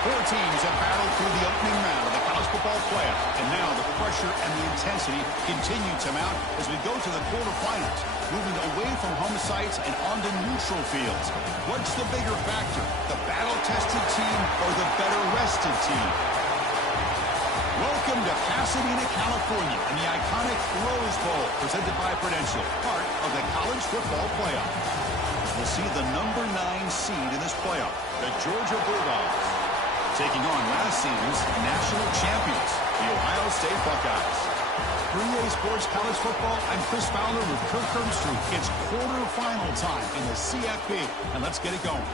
Four teams have battled through the opening round of the college football playoff, and now the pressure and the intensity continue to mount as we go to the quarterfinals, moving away from home sites and onto neutral fields. What's the bigger factor, the battle-tested team or the better-rested team? Welcome to Pasadena, California, and the iconic Rose Bowl, presented by Prudential, part of the college football playoff. We'll see the number 9 seed in this playoff, the Georgia Bulldogs, taking on last season's national champions, the Ohio State Buckeyes. 3A Sports College Football, I'm Chris Fowler with Kirk Herbstreit. It's quarterfinal time in the CFP, and let's get it going.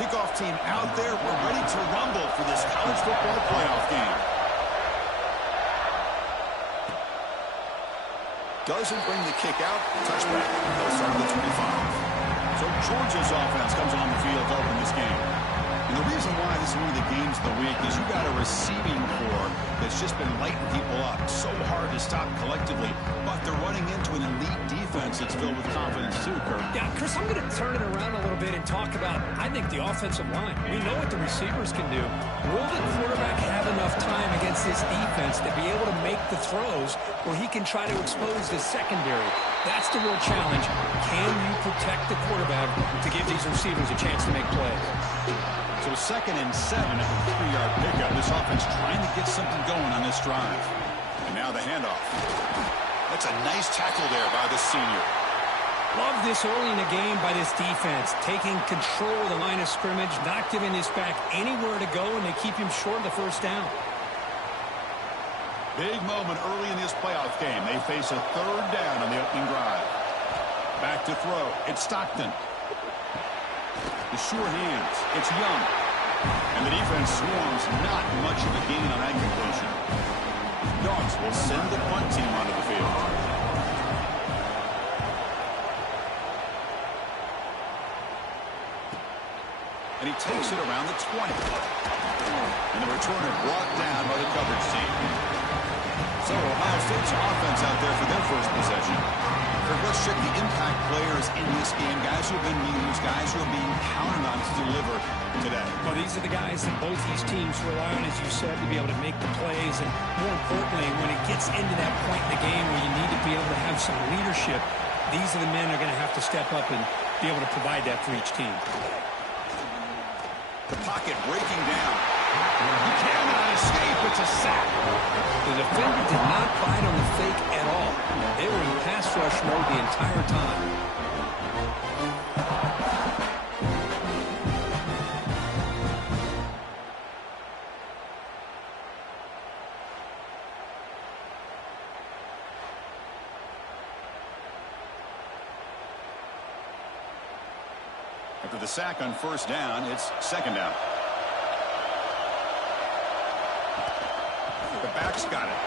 Kickoff team out there. We're ready to rumble for this college football playoff game. Doesn't bring the kick out. Touchback. They'll start at the 25. So Georgia's offense comes on the field to open this game. And the reason why this is one of the games of the week is you've got a receiving core that's just been lighting people up. So hard to stop collectively, but they're running into an elite defense that's filled with confidence too, Kirk. Yeah, Chris, I'm going to turn it around a little bit and talk about, I think, the offensive line. We know what the receivers can do. Will the quarterback have enough time against this defense to be able to make the throws where he can try to expose the secondary? That's the real challenge. Can you protect the quarterback to give these receivers a chance to make plays? So 2nd and 7 at the 3-yard pickup. This offense trying to get something going on this drive. And now the handoff. That's a nice tackle there by the senior. Love this early in the game by this defense, taking control of the line of scrimmage, not giving this back anywhere to go, and they keep him short of the first down. Big moment early in this playoff game. They face a 3rd down on the opening drive. Back to throw. It's Stockton. The sure hands. It's Young. And the defense swarms. Not much of a gain on that completion. Dogs will send the punt team onto the field. And he takes it around the 20. And the returner brought down by the coverage team. So Ohio State's offense out there for their first possession. Let's check the impact players in this game. Guys who have been leaders, guys who are being counted on to deliver today. Well, these are the guys that both these teams rely on, as you said, to be able to make the plays. And more importantly, when it gets into that point in the game where you need to be able to have some leadership, these are the men that are going to have to step up and be able to provide that for each team. The pocket breaking down. He cannot escape. It's a sack. The defender did not bite on the fake at all. They were in pass rush mode the entire time. After the sack on 1st down, it's 2nd down. The back's got it.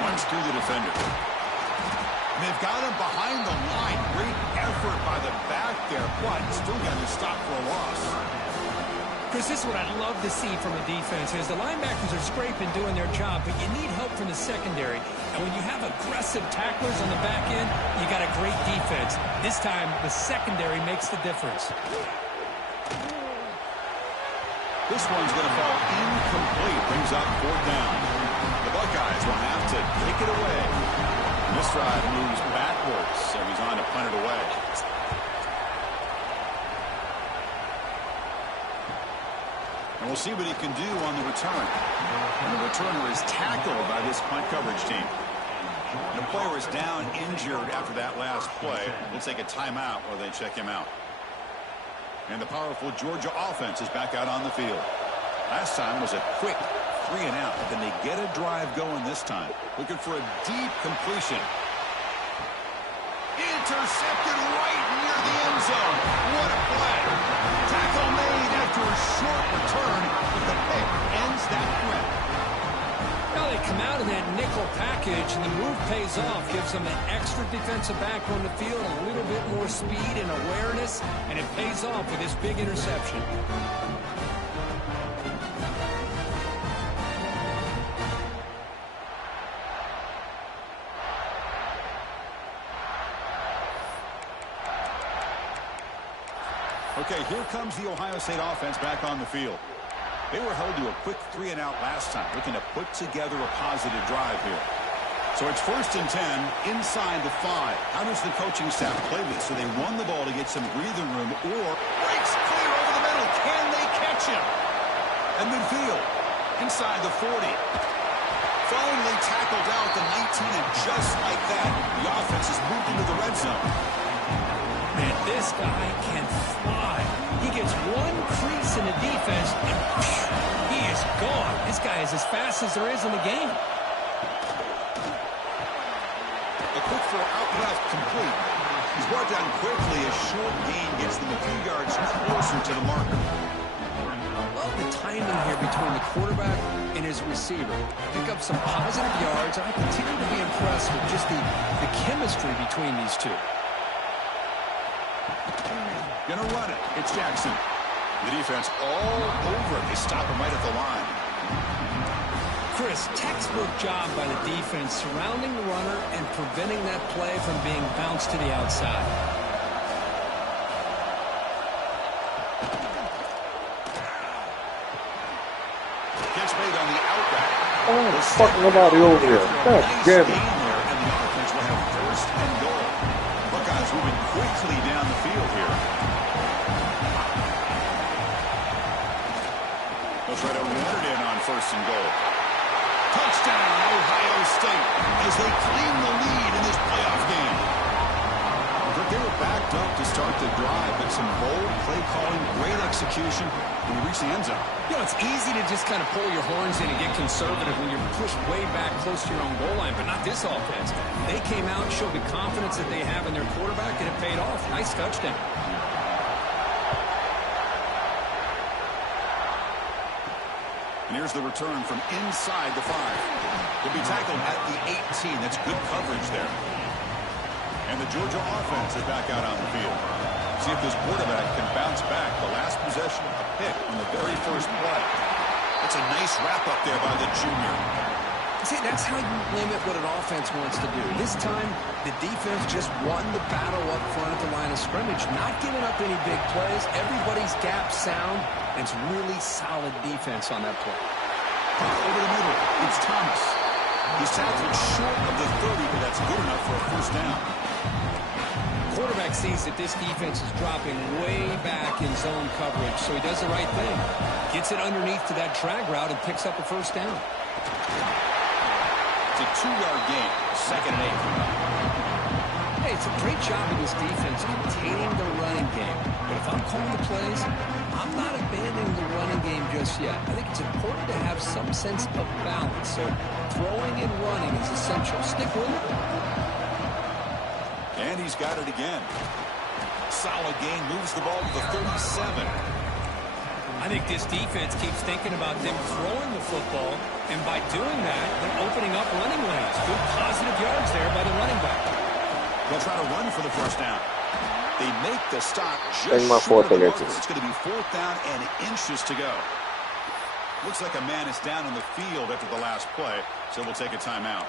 Runs through the defender. And they've got him behind the line. Great effort by the back there, but still got to stop for a loss. Chris, this is what I'd love to see from a defense is the linebackers are scraping, doing their job, but you need help from the secondary. And when you have aggressive tacklers on the back end, you got a great defense. This time, the secondary makes the difference. This one's going to fall incomplete. Brings up 4th down. The Buckeyes will have to kick it away. And this drive moves backwards, so he's on to punt it away. And we'll see what he can do on the return. And the returner is tackled by this punt coverage team. And the player is down injured after that last play. We'll take a timeout while they check him out. And the powerful Georgia offense is back out on the field. Last time was a quick 3 and out, but then they get a drive going this time. Looking for a deep completion. Intercepted right near the end zone. What a play. Tackle made after a short return, but the pick ends that threat. Now they come out in that nickel package, and the move pays off, gives them an extra defensive back on the field, a little bit more speed and awareness, and it pays off with this big interception. Okay, here comes the Ohio State offense back on the field. They were held to a quick 3-and-out last time, looking to put together a positive drive here. So it's 1st and 10, inside the 5. How does the coaching staff play this? So they run the ball to get some breathing room, or breaks clear over the middle. Can they catch him? And midfield, inside the 40. Finally tackled out the 19, and just like that, the offense has moved into the red zone. Man, this guy can fly. He gets one crease in the defense, and he is gone. This guy is as fast as there is in the game. A quick throw out left, complete. He's brought down quickly. A short gain gets them a few yards closer to the marker. Love the timing here between the quarterback and his receiver. Pick up some positive yards, and I continue to be impressed with just the chemistry between these two. Gonna run it. It's Jackson. The defense all over it. They stop him right at the line. Chris, textbook job by the defense surrounding the runner and preventing that play from being bounced to the outside. Gets made on the outback. Oh, fuck, nobody over here. God damn it. And the offense will have 1st and goal. Buckeyes moving quickly down the field here. They'll try to run it in on 1st and goal. Touchdown, Ohio State, as they claim the lead in this playoff game. But they were backed up to start the drive, but some bold play calling, great execution when you reach the end zone. You know, it's easy to just kind of pull your horns in and get conservative when you're pushed way back close to your own goal line, but not this offense. They came out and showed the confidence that they have in their quarterback, and it paid off. Nice touchdown. And here's the return from inside the 5. He'll be tackled at the 18. That's good coverage there. And the Georgia offense is back out on the field. See if this quarterback can bounce back. The last possession, a pick on the very first play. That's a nice wrap-up there by the junior. See, that's how you limit what an offense wants to do. This time, the defense just won the battle up front at the line of scrimmage, not giving up any big plays. Everybody's gap sound, and it's really solid defense on that play. Over the middle, it's Thomas. He's tackled short of the 30, but that's good enough for a 1st down. Quarterback sees that this defense is dropping way back in zone coverage, so he does the right thing. Gets it underneath to that drag route and picks up a 1st down. It's a 2-yard gain, 2nd and 8. Hey, it's a great job of this defense containing the running game. But if I'm calling the plays, I'm not abandoning the running game just yet. I think it's important to have some sense of balance. So throwing and running is essential. Stick with it. And he's got it again. Solid gain, moves the ball to the 37. I think this defense keeps thinking about them throwing the football, and by doing that, they're opening up running lanes. Good positive yards there by the running back. They'll try to run for the 1st down. They make the stop just Tengo short of the foto, marker. It's going to be 4th down and inches to go. Looks like a man is down on the field after the last play, so we'll take a timeout.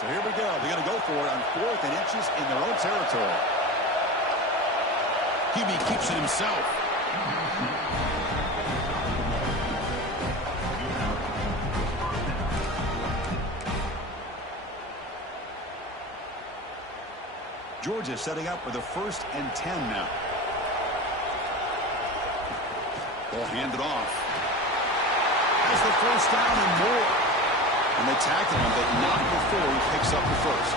So here we go. They're going to go for it on 4th and inches in their own territory. QB keeps it himself. Georgia setting up for the 1st and 10 now. Ball handed off. Has the 1st down and more. And they tackle him, but not before he picks up the 1st.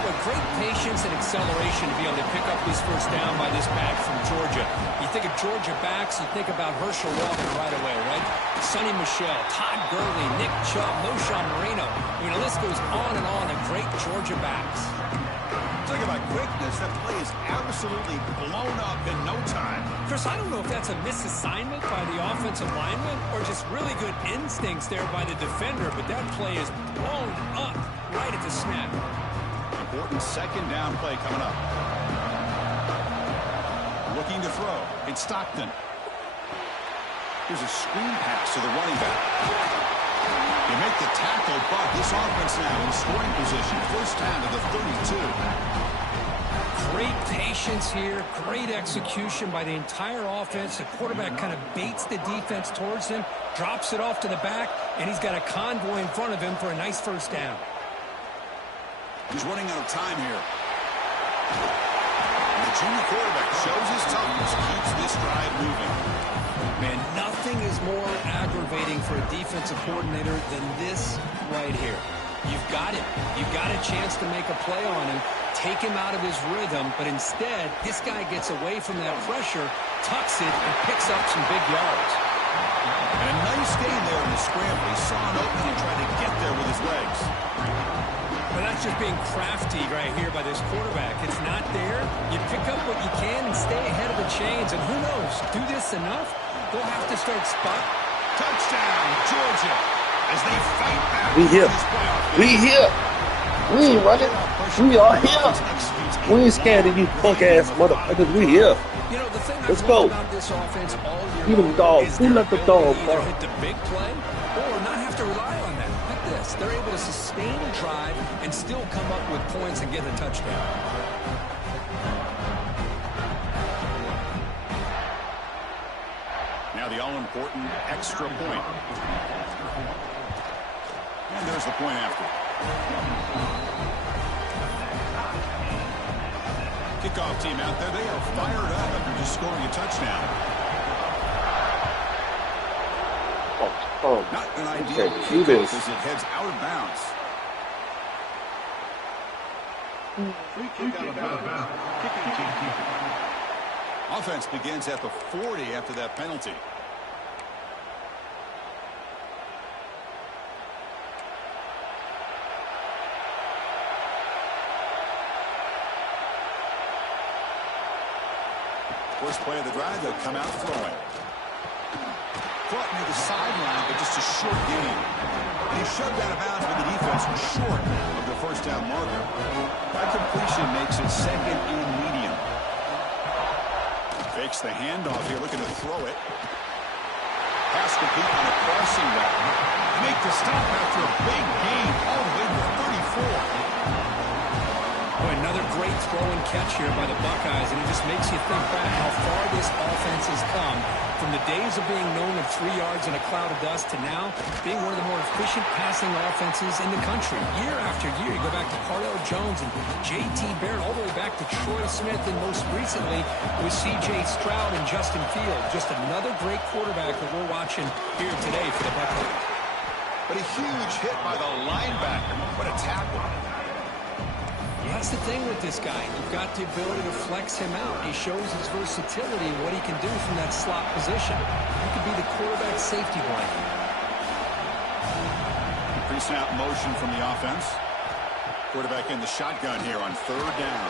Well, great patience and acceleration to be able to pick up this 1st down by this back from Georgia. You think of Georgia backs, you think about Herschel Walker right away, right? Sonny Michel, Todd Gurley, Nick Chubb, Moshawn Marino. I mean, the list goes on and on of great Georgia backs. Talking about quickness, that play is absolutely blown up in no time. Chris, I don't know if that's a misassignment by the offensive lineman or just really good instincts there by the defender, but that play is blown up right at the snap. Important 2nd down play coming up. Looking to throw. It's Stockton. Here's a screen pass to the running back. You make the tackle, but this offense now in scoring position. First down to the 32. Great patience here, great execution by the entire offense. The quarterback kind of baits the defense towards him, drops it off to the back, and he's got a convoy in front of him for a nice first down. He's running out of time here. And the junior quarterback shows his toughness, keeps this drive moving. Man, nothing is more aggravating for a defensive coordinator than this right here. You've got him. You've got a chance to make a play on him, take him out of his rhythm, but instead, this guy gets away from that pressure, tucks it, and picks up some big yards. And a nice gain there in the scramble. He saw an opening and tried to get there with his legs. But that's just being crafty right here by this quarterback. It's not there. You pick up what you can and stay ahead of the chains, and who knows, do this enough, they'll have to start spot. Touchdown, Georgia, as they fight back. We here. We here. We ain't running. We are here. We ain't scared of you punk-ass motherfuckers. We here. You know, the thing Let's I've go. loved about this offense all year Give them long dogs. is Who their let the ability dog to either bark? hit the big play or not have to rely on that. Like this. They're able to sustain a drive and still come up with points and get a touchdown. Now the all-important extra point. And there's the point after. Kickoff team out there, they are fired up after just scoring a touchdown. Oh, Not an ideal okay, do kickoff this. as it heads out of bounds. Offense begins at the 40 after that penalty. First play of the drive, they'll come out throwing. Caught near the sideline, but just a short gain. And he shoved out of bounds with the defense short of the first down marker. That completion makes it second and medium. Fakes the handoff here, looking to throw it. Pass complete on a crossing route. Make the stop after a big gain all the way to 34. Boy, another great throw and catch here by the Buckeyes, and it just makes you think back how far this offense has come from the days of being known of 3 yards in a cloud of dust to now being one of the more efficient passing offenses in the country. Year after year, you go back to Cardale Jones and J.T. Barrett, all the way back to Troy Smith, and most recently with C.J. Stroud and Justin Fields. Just another great quarterback that we're watching here today for the Buckeyes. But a huge hit by the linebacker. What a tackle. That's the thing with this guy. You've got the ability to flex him out. He shows his versatility and what he can do from that slot position. He could be the quarterback safety blanket. Pre-snap motion from the offense. Quarterback in the shotgun here on third down.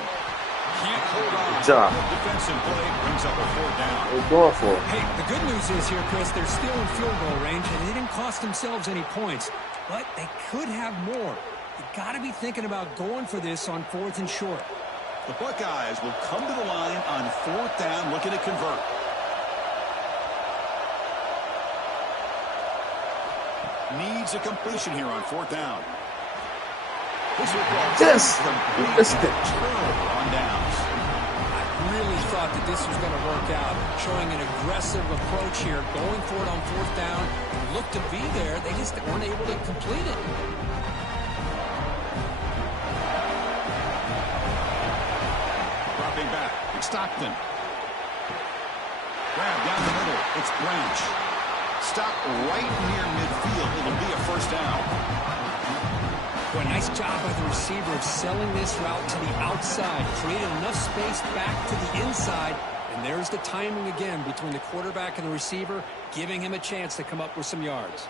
Can't hold on. Good job. Defensive play brings up a fourth down. They're going for it. Hey, the good news is here, Chris, they're still in field goal range, and they didn't cost themselves any points, but they could have more. You got to be thinking about going for this on fourth and short. The Buckeyes will come to the line on fourth down, looking to convert. Needs a completion here on fourth down. This will Yes. complete turnover on downs. I really thought that this was going to work out, showing an aggressive approach here, going for it on fourth down. Looked to be there. They just weren't able to complete it. Dropping back, it's Stockton. Grab down the middle, it's Branch. Stop right near midfield. It'll be a first down. Boy, nice job by the receiver of selling this route to the outside. Created enough space back to the inside. And there's the timing again between the quarterback and the receiver, giving him a chance to come up with some yards.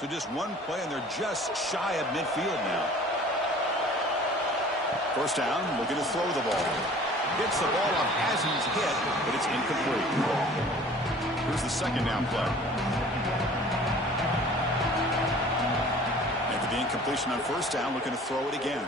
So just one play, and they're just shy of midfield now. First down, looking to throw the ball. Gets the ball off as he's hit, but it's incomplete. Here's the second down play. After the incompletion on first down, looking to throw it again.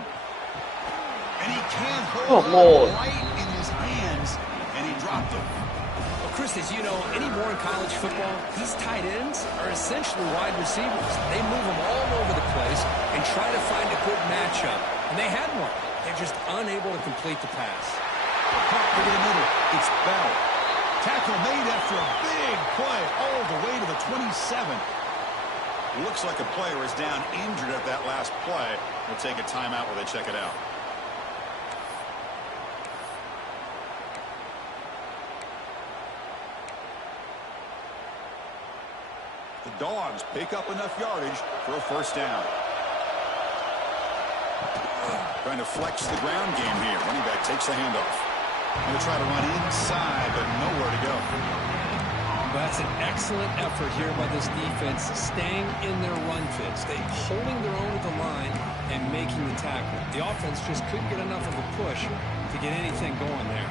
And he can't hold it right in his hands, and he dropped it. Well, Chris, as you know, anymore in college football, these tight ends are essentially wide receivers. They move them all over the place and try to find a good matchup. And they had one. They're just unable to complete the pass. Pop into the middle. It's Bell. Tackle made after a big play all the way to the 27. Looks like a player is down injured at that last play. We'll take a timeout while they check it out. The Dogs pick up enough yardage for a first down. Trying to flex the ground game here. Running back takes the handoff. Going to try to run inside, but nowhere to go. That's an excellent effort here by this defense, staying in their run fits. They holding their own at the line and making the tackle. The offense just couldn't get enough of a push to get anything going there.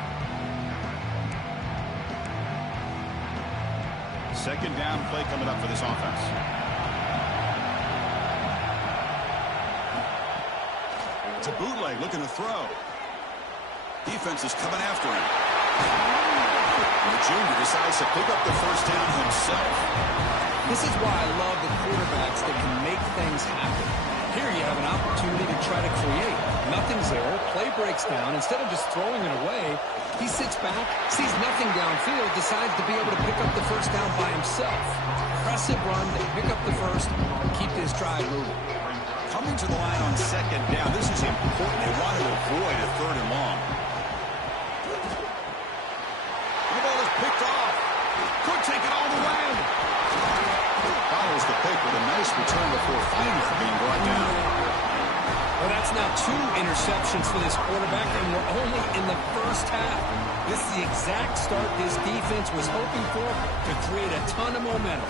Second down play coming up for this offense. It's a bootleg looking to throw. Defense is coming after him. And the junior decides to pick up the first down himself. This is why I love the quarterbacks that can make things happen. Here you have an opportunity to try to create. Nothing's there. Play breaks down. Instead of just throwing it away, he sits back, sees nothing downfield, decides to be able to pick up the first down by himself. Impressive run. They pick up the first, keep this drive moving. Coming to the line on second down. This is important. They want to avoid a third and long. The ball is picked off. Could take it all the way. Follows the pick with a nice return before finally being brought down. Well, that's now 2 interceptions for this quarterback, and we're only in the first half. This is the exact start this defense was hoping for to create a ton of momentum.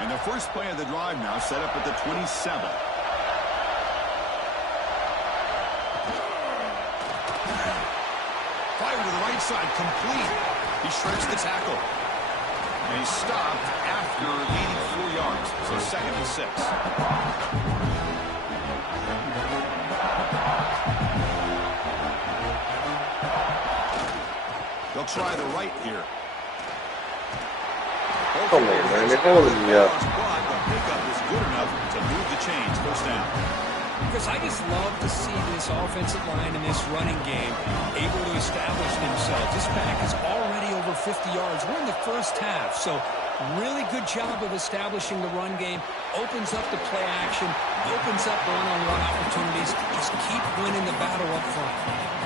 And the first play of the drive now set up at the 27. Fire to the right side, complete. He shreds the tackle. And he's stopped after gaining 4 yards. So second and 6. They'll try the right here. Come on, man. They're holding me up. The pickup is good enough to move the chains. First down. Because I just love to see this offensive line and this running game able to establish themselves. This back is already over 50 yards. We're in the first half, so really good job of establishing the run game. Opens up the play action, opens up one-on-one opportunities. Just keep winning the battle up front.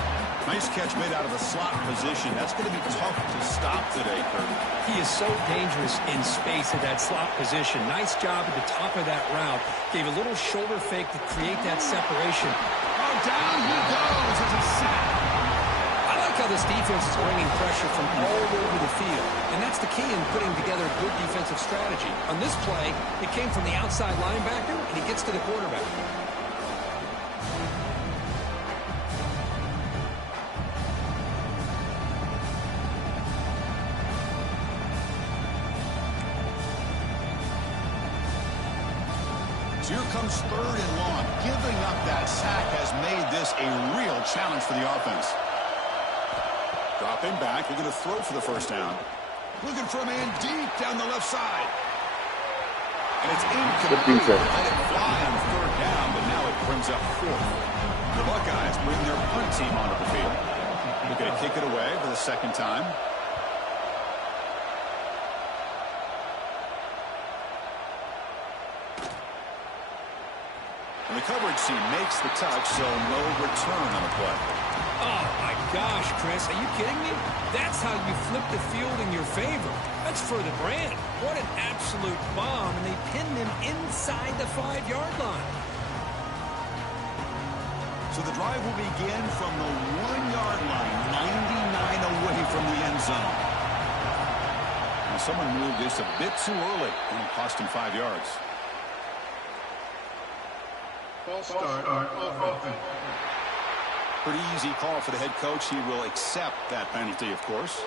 Nice catch made out of the slot position. That's going to be tough to stop today, Kurt. He is so dangerous in space at that slot position. Nice job at the top of that route. Gave a little shoulder fake to create that separation. Oh, down he goes as a sack. I like how this defense is bringing pressure from all over the field. And that's the key in putting together a good defensive strategy. On this play, it came from the outside linebacker, and he gets to the quarterback. So here comes third and long. Giving up that sack has made this a real challenge for the offense. Dropping back, looking to throw for the first down. Looking for a man deep down the left side. And it's incomplete. Let it fly on third down, but now it brings up fourth. The Buckeyes bring their punt team onto the field. Looking to kick it away for the second time. And the coverage team makes the touch, so no return on the play. Oh, my gosh, Chris. Are you kidding me? That's how you flip the field in your favor. That's for the brand. What an absolute bomb. And they pinned him inside the 5-yard line. So the drive will begin from the 1-yard line, 99 away from the end zone. Now someone moved this a bit too early, and it cost him 5 yards. False start on offense. Pretty easy call for the head coach. He will accept that penalty, of course.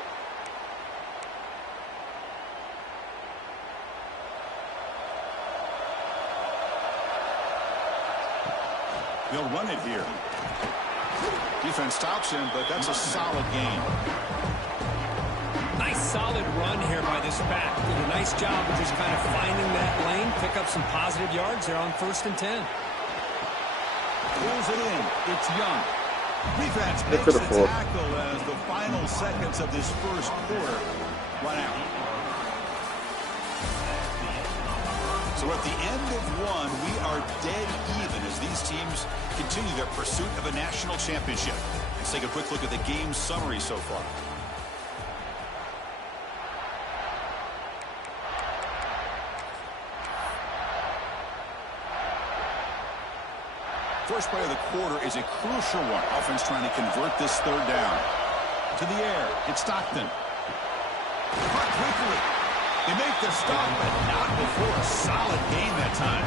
They'll run it here. Defense stops him, but that's a solid gain. Nice solid run here by this back. Did a nice job of just kind of finding that lane, pick up some positive yards there on 1st and 10. Pulls it in. It's Young. Defense makes the tackle as the final seconds of this first quarter run out. So at the end of one, we are dead even as these teams continue their pursuit of a national championship. Let's take a quick look at the game summary so far. First play of the quarter is a crucial one. Offense trying to convert this 3rd down. To the air, it's Stockton. Caught quickly. They make the stop, but not before a solid gain that time.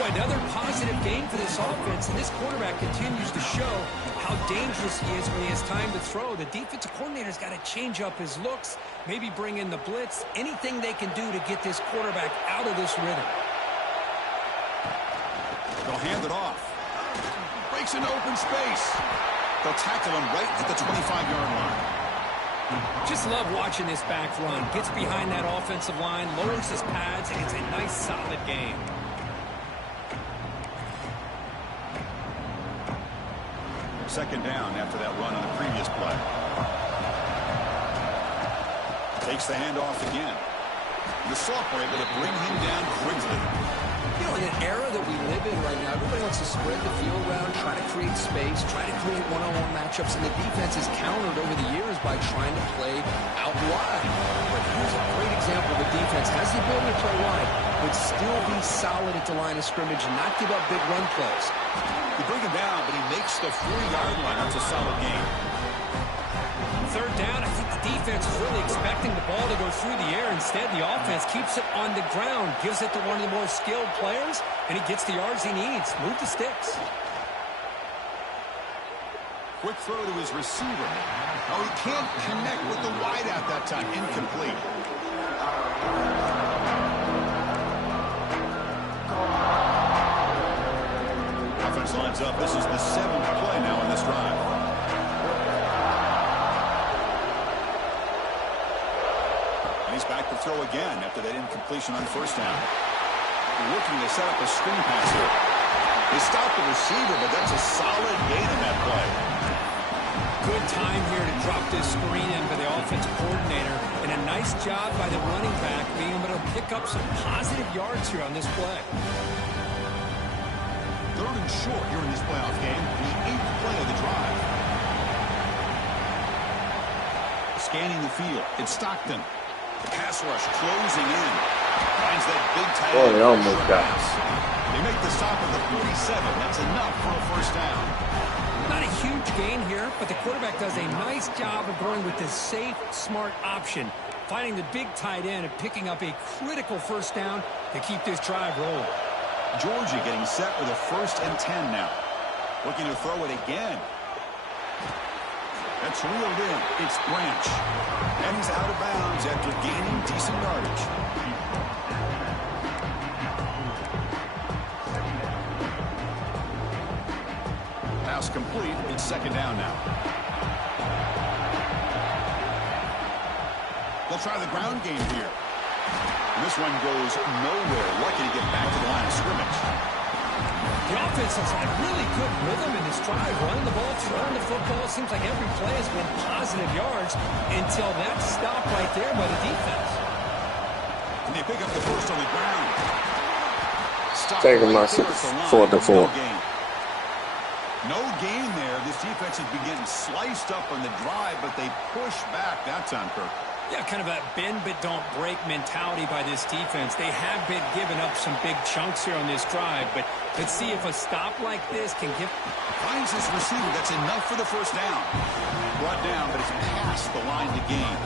Boy, another positive gain for this offense, and this quarterback continues to show how dangerous he is when he has time to throw. The defensive coordinator's got to change up his looks, maybe bring in the blitz, anything they can do to get this quarterback out of this rhythm. They'll hand it off. Breaks into open space. They'll tackle him right at the 25-yard line. Just love watching this back run. Gets behind that offensive line, lowers his pads, and it's a nice, solid game. Second down after that run on the previous play. Takes the handoff again. The sophomore able to bring him down quickly. You know, in an era that we live in right now, everybody wants to spread the field around, try to create space, try to create one-on-one matchups, and the defense has countered over the years by trying to play out wide. But here's a great example of a defense has the ability to play wide, but still be solid at the line of scrimmage and not give up big run plays. They bring him down, but he makes the 40-yard line. That's a solid gain. 3rd down, I think the defense is really expecting the ball to go through the air. Instead, the offense keeps it on the ground, gives it to one of the more skilled players, and he gets the yards he needs. Move the sticks. Quick throw to his receiver. Oh, he can't connect with the wideout that time. Incomplete. Offense lines up. This is the 7th play now in this drive. He's back to throw again after that incompletion on 1st down. Looking to set up a screen pass here. They stop the receiver, but that's a solid gain in that play. Good time here to drop this screen in by the offensive coordinator, and a nice job by the running back being able to pick up some positive yards here on this play. 3rd and short here in this playoff game. The 8th play of the drive. Scanning the field. It's Stockton. Pass rush closing in. Finds that big tight end. Oh, they almost got it. They make the stop at the 47. That's enough for a 1st down. Not a huge gain here, but the quarterback does a nice job of going with this safe, smart option, finding the big tight end and picking up a critical 1st down to keep this drive rolling. Georgia getting set with a 1st and 10 now. Looking to throw it again. That's reeled in. It's Branch. And he's out of bounds after gaining decent yardage. Pass complete. It's 2nd down now. They'll try the ground game here. And this one goes nowhere. Lucky to get back to the line of scrimmage. The offense has had really good rhythm in this drive, running the ball, throwing the football. It seems like every play has been positive yards until that stop right there by the defense. And they pick up the 1st on the ground. Stop Taking right my there at the line. 4th and 4. No gain. No gain there. This defense has been getting sliced up on the drive, but they push back that time, Kirk. Yeah, kind of a bend but don't break mentality by this defense. They have been giving up some big chunks here on this drive, but let's see if a stop like this can give. Finds his receiver. That's enough for the 1st down. Brought down, but it's past the line to gain.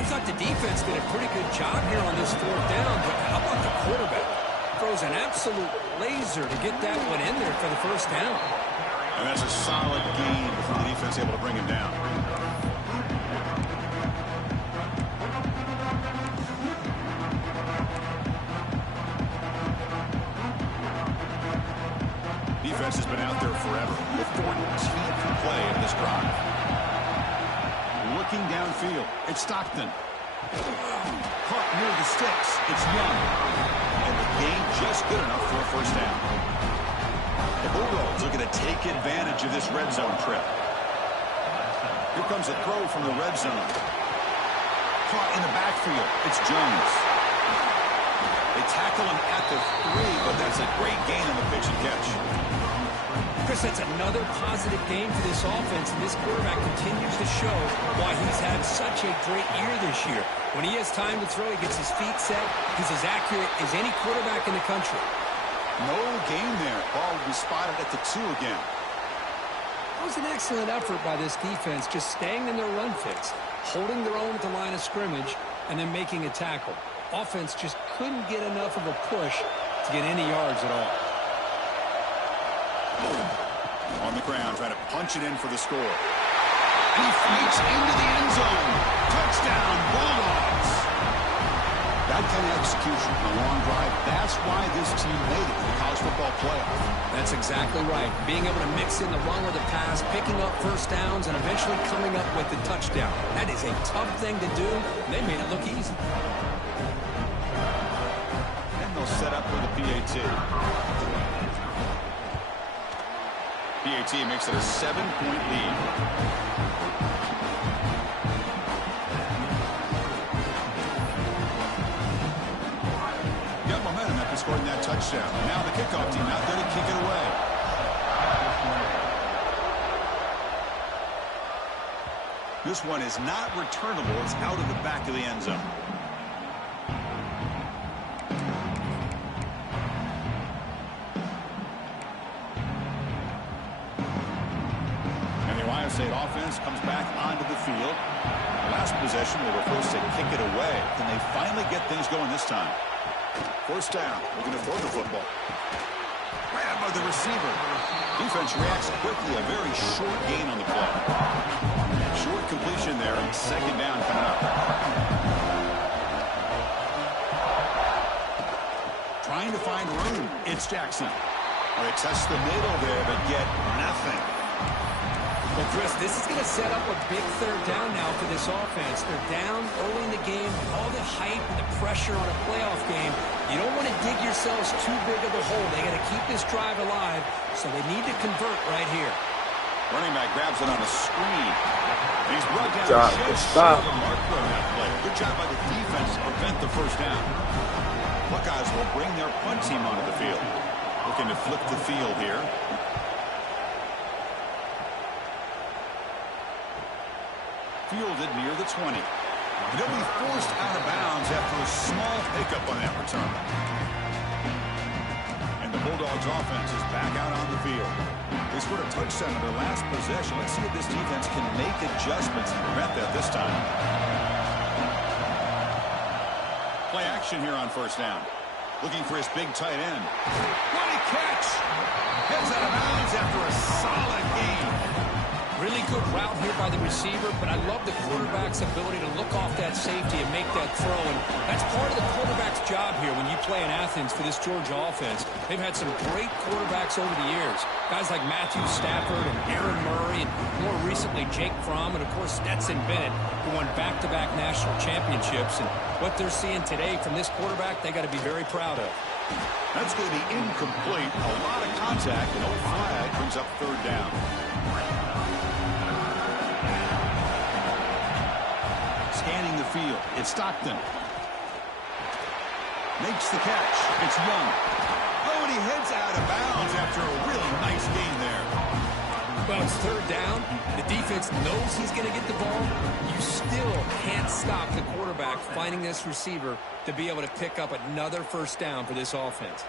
I thought the defense did a pretty good job here on this 4th down, but how about the quarterback? Throws an absolute laser to get that one in there for the 1st down. And that's a solid gain before the defense able to bring him down. looking downfield. It's Stockton. Caught near the sticks. It's Young. And the gain just good enough for a first down. The Bulldogs looking to take advantage of this red zone trip. Here comes a throw from the red zone. Caught in the backfield. It's Jones. They tackle him at the 3, but that's a great gain on the pitch and catch. Chris, that's another positive game for this offense, and this quarterback continues to show why he's had such a great year this year. When he has time to throw, he gets his feet set. He's as accurate as any quarterback in the country. No gain there. Ball will be spotted at the 2 again. That was an excellent effort by this defense, just staying in their run fits, holding their own at the line of scrimmage, and then making a tackle. Offense just couldn't get enough of a push to get any yards at all. On the ground, trying to punch it in for the score. And he fights into the end zone. Touchdown, Bulldogs. That kind of execution on a long drive, that's why this team made it to the college football playoff. That's exactly right. Being able to mix in the run with the pass, picking up first downs, and eventually coming up with the touchdown. That is a tough thing to do, and they made it look easy. And they'll set up with a PAT. PAT makes it a 7-point lead. Got momentum after scoring that touchdown. Now the kickoff team out there to kick it away. This one is not returnable. It's out of the back of the end zone. State offense comes back onto the field. Last possession, they were forced to kick it away. Can they finally get things going this time? First down. Looking to throw the football. Grab by the receiver. Defense reacts quickly. A very short gain on the play. Short completion there, and second down coming up. Trying to find room. It's Jackson. Well, they test the middle there, but get nothing. Well, Chris, this is going to set up a big third down now for this offense. They're down early in the game. All the hype and the pressure on a playoff game. You don't want to dig yourselves too big of a hole. They got to keep this drive alive, so they need to convert right here. Running back grabs it on a screen. He's brought down just short of the marker on that play. Good job by the defense to prevent the first down. Buckeyes will bring their punt team onto the field. Looking to flip the field here. Fielded near the 20. And they'll be forced out of bounds after a small pickup on that return. And the Bulldogs offense is back out on the field. They scored a touchdown in their last possession. Let's see if this defense can make adjustments and prevent that this time. Play action here on first down. Looking for his big tight end. What a catch! Heads out of bounds after a solid gain. Really good route here by the receiver, but I love the quarterback's ability to look off that safety and make that throw. And that's part of the quarterback's job here when you play in Athens for this Georgia offense. They've had some great quarterbacks over the years. Guys like Matthew Stafford and Aaron Murray, and more recently Jake Fromm, and of course Stetson Bennett, who won back-to-back national championships. And what they're seeing today from this quarterback, they got to be very proud of. That's going to be incomplete. A lot of contact, and no flag brings up third down. Scanning the field. It's Stockton. Makes the catch. It's Young. Oh, and he heads out of bounds after a really nice gain there. Well, it's third down. The defense knows he's going to get the ball. You still can't stop the quarterback finding this receiver to be able to pick up another first down for this offense.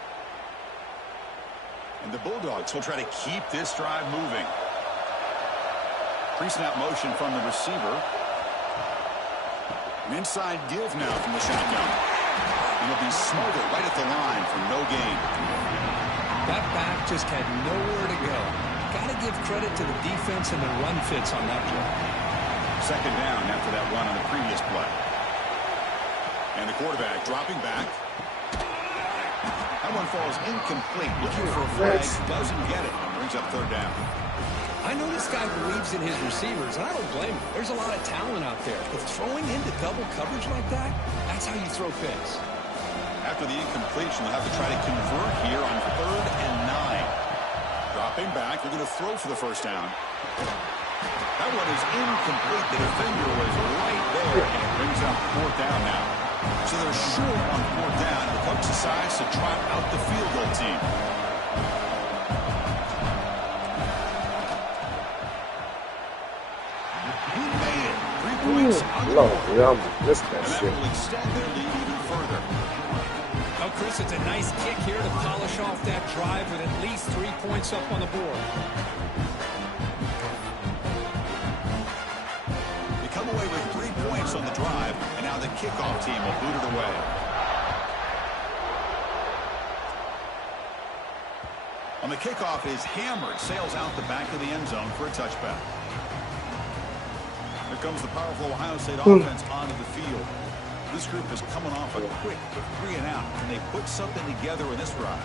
And the Bulldogs will try to keep this drive moving. Pre-snap motion from the receiver. An inside give now from the shotgun. And he'll be smothered right at the line for no gain. That back just had nowhere to go. Got to give credit to the defense and the run fits on that play. Second down after that run on the previous play. And the quarterback dropping back. That one falls incomplete. Looking for a flag. Doesn't get it. Brings up third down. I know this guy believes in his receivers, and I don't blame him. There's a lot of talent out there. But throwing into double coverage like that, that's how you throw picks. After the incompletion, they'll have to try to convert here on 3rd and 9. Dropping back, they're going to throw for the first down. That one is incomplete. The defender was right there, and it brings up 4th down now. So they're short on 4th down. The coach decides to trot out the field goal team. He made it. 3 points on the board. Lord, missed that And that shit. will extend their lead even further. Oh, Chris, it's a nice kick here to polish off that drive with at least 3 points up on the board. They come away with 3 points on the drive, and now the kickoff team will boot it away. On the kickoff, it is hammered, sails out the back of the end zone for a touchback. Here comes the powerful Ohio State offense onto the field. This group is coming off a quick 3 and out, and they put something together in this drive.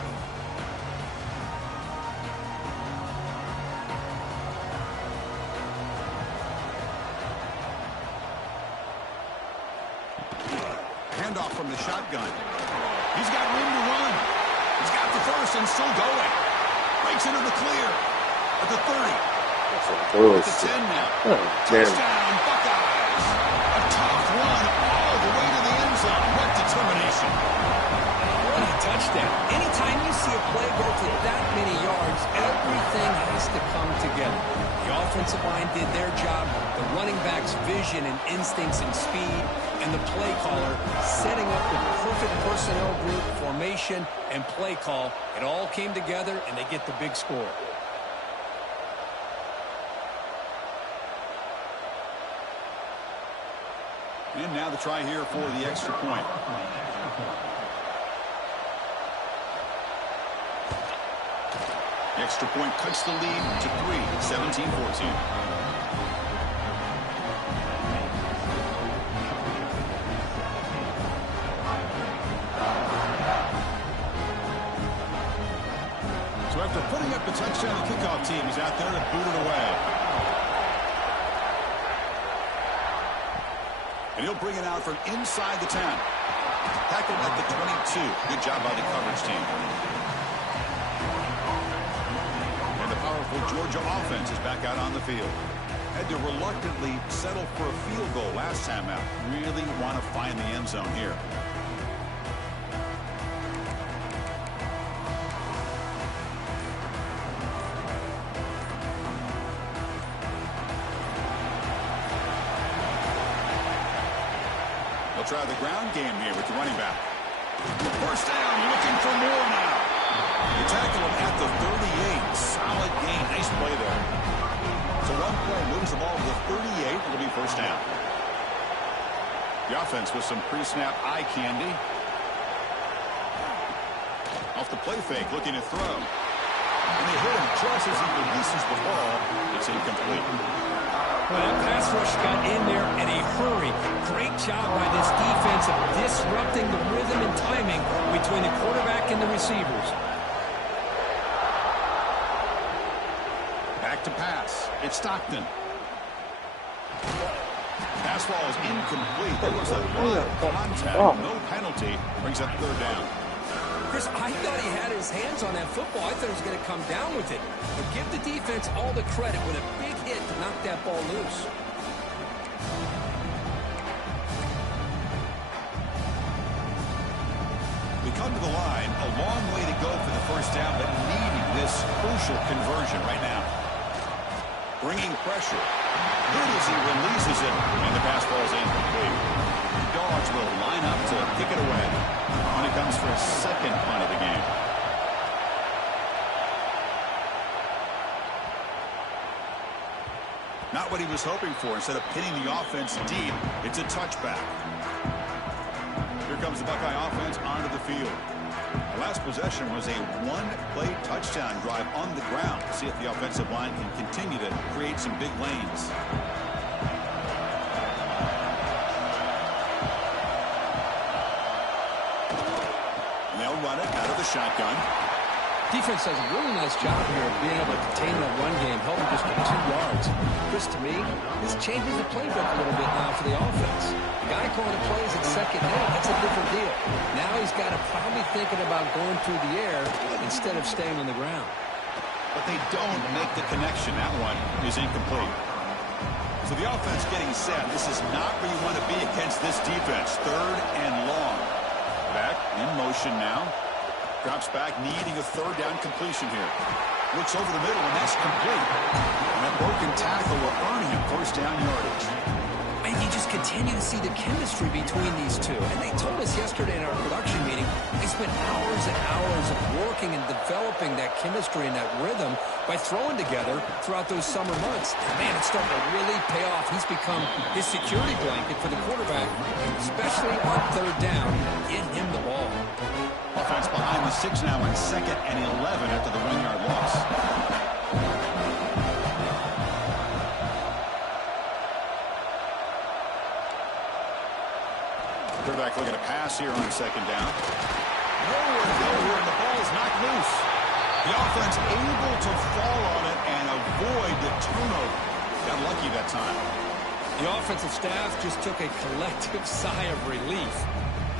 Handoff from the shotgun. He's got room to run. He's got the first and still going. Breaks into the clear at the 30. That's some At bullshit. the 10 now. Oh, damn. Touchdown, Buckeyes. A tough run all the way to the end zone. What determination. What a touchdown. Anytime you see a play go for that many yards, everything has to come together. The offensive line did their job, the running back's vision and instincts and speed, and the play caller setting up the perfect personnel group, formation, and play call. It all came together, and they get the big score. And now the try here for the extra point. The extra point cuts the lead to 3, 17-14. So after putting up the touchdown, the kickoff team is out there to boot it away. And he'll bring it out from inside the 10. Tackled at the 22. Good job by the coverage team. And the powerful Georgia offense is back out on the field. Had to reluctantly settle for a field goal last time out. Really want to find the end zone here. They'll try the ground game here with the running back. First down, looking for more now. They tackle him at the 38. Solid gain. Nice play there. So one play moves the ball to the 38. It'll be first down. The offense with some pre-snap eye candy. Off the play fake, looking to throw. And they hit him just as he releases the ball. It's incomplete. Well, that pass rush got in there in a hurry. Great job by this defense of disrupting the rhythm and timing between the quarterback and the receivers. Back to pass. It's Stockton. Pass ball is incomplete. There was a lot of contact. No penalty. Brings up 3rd down. Chris, I thought he had his hands on that football. I thought he was going to come down with it. But give the defense all the credit with a big hit to knock that ball loose. We come to the line. A long way to go for the first down, but needing this crucial conversion right now. Bringing pressure. Good as he releases it, and the pass ball is incomplete. The Dogs will line up to kick it away when it comes for a second punt of the game. Not what he was hoping for. Instead of pinning the offense deep, it's a touchback. Here comes the Buckeye offense onto the field. The last possession was a one-play touchdown drive on the ground. See if the offensive line can continue to create some big lanes. And they'll run it out of the shotgun. Defense does a really nice job here of being able to contain that run game, helping just get 2 yards. Chris, to me, this changes the playbook a little bit now for the offense. The guy calling the plays at second down, that's a different deal. Now he's got to probably thinking about going through the air instead of staying on the ground. But they don't make the connection. That one is incomplete. So the offense getting set. This is not where you want to be against this defense. 3rd and long. Back in motion now. Drops back, needing a 3rd down completion here. Looks over the middle, and that's complete. And that broken tackle will earn him 1st down yardage. And you just continue to see the chemistry between these two. And they told us yesterday in our production meeting, they spent hours and hours of working and developing that chemistry and that rhythm by throwing together throughout those summer months. And man, it's starting to really pay off. He's become his security blanket for the quarterback, especially on 3rd down. Get him the ball. Offense behind the 6 now on 2nd and 11 after the 1-yard loss. Quarterback looking to pass here on 2nd down. Nowhere to go here, and the ball is knocked loose. The offense able to fall on it and avoid the turnover. Got lucky that time. The offensive staff just took a collective sigh of relief.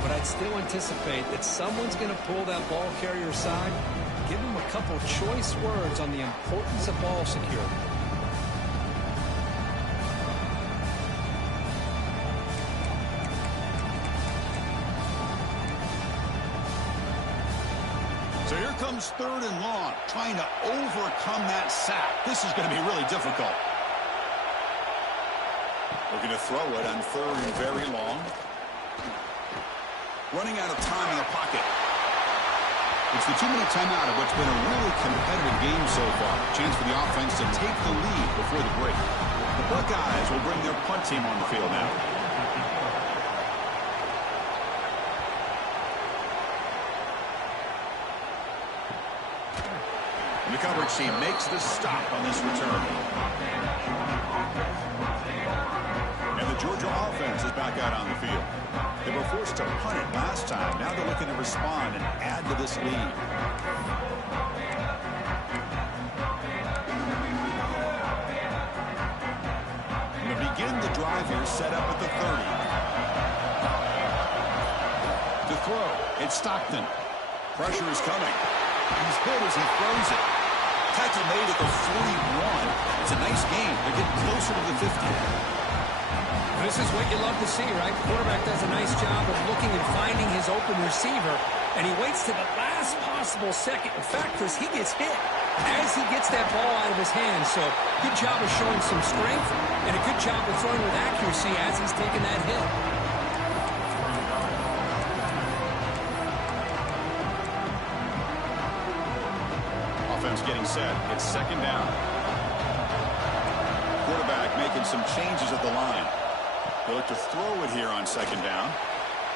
But I'd still anticipate that someone's going to pull that ball carrier aside, give him a couple choice words on the importance of ball security. So here comes 3rd and long, trying to overcome that sack. This is going to be really difficult. Looking to throw it on 3rd and very long. Running out of time in the pocket. It's the 2-minute timeout of what's been a really competitive game so far. Chance for the offense to take the lead before the break. The Buckeyes will bring their punt team on the field now. And the coverage team makes the stop on this return. And the Georgia offense is back out on the field. They were forced to punt it last time. Now they're looking to respond and add to this lead. And to begin the drive here, set up at the 30. To throw, it's Stockton. Pressure is coming. He's hit as he throws it. Tackle made at the 41. It's a nice game. They're getting closer to the 50. This is what you love to see, right? The quarterback does a nice job of looking and finding his open receiver, and he waits to the last possible second. In fact, Chris, he gets hit as he gets that ball out of his hands. So good job of showing some strength, and a good job of throwing with accuracy as he's taking that hit. Offense getting set. It's 2nd down. Quarterback making some changes at the line. They look to throw it here on 2nd down.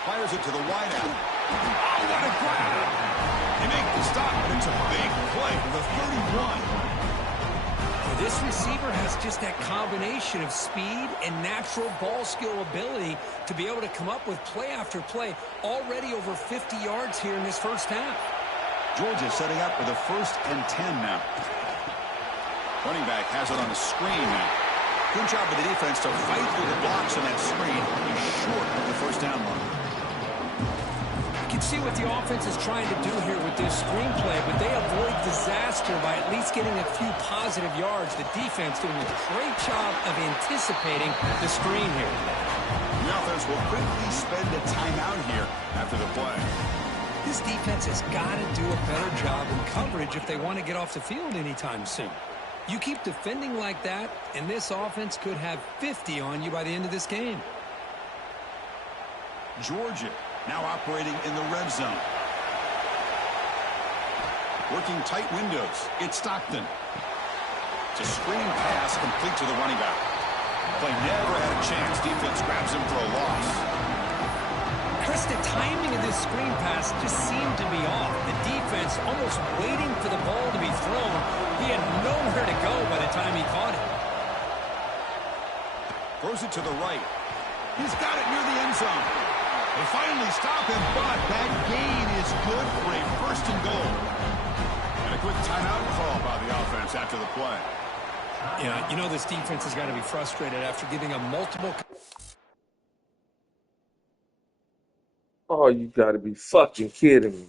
Fires it to the wideout. Oh, what a grab! They make the stop, but it's a big play to the 31. This receiver has just that combination of speed and natural ball skill ability to be able to come up with play after play. Already over 50 yards here in this 1st half. Georgia setting up with a 1st and 10 now. Running back has it on the screen now. Good job of the defense to fight through the blocks on that screen. He's short of the 1st down line. You can see what the offense is trying to do here with this screenplay, but they avoid disaster by at least getting a few positive yards. The defense doing a great job of anticipating the screen here. The offense will quickly spend a timeout here after the play. This defense has got to do a better job in coverage if they want to get off the field anytime soon. You keep defending like that, and this offense could have 50 on you by the end of this game. Georgia now operating in the red zone. Working tight windows. It's Stockton. It's a screen pass complete to the running back. Play never had a chance. Defense grabs him for a loss. Chris, the timing of this screen pass just seemed to be off. The defense almost waiting for the ball to be thrown. He had nowhere to go by the time he caught it. Throws it to the right. He's got it near the end zone. They finally stop him, but that gain is good for a 1st and goal. And a quick timeout call by the offense after the play. Yeah, you know this defense has got to be frustrated after giving them multiple. Oh, you gotta be fucking kidding me.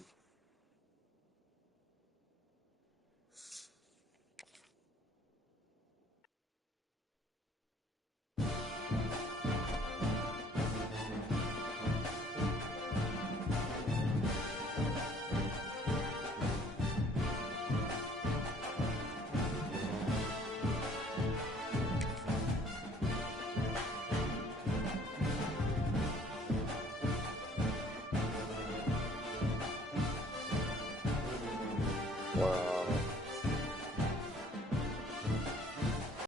Wow.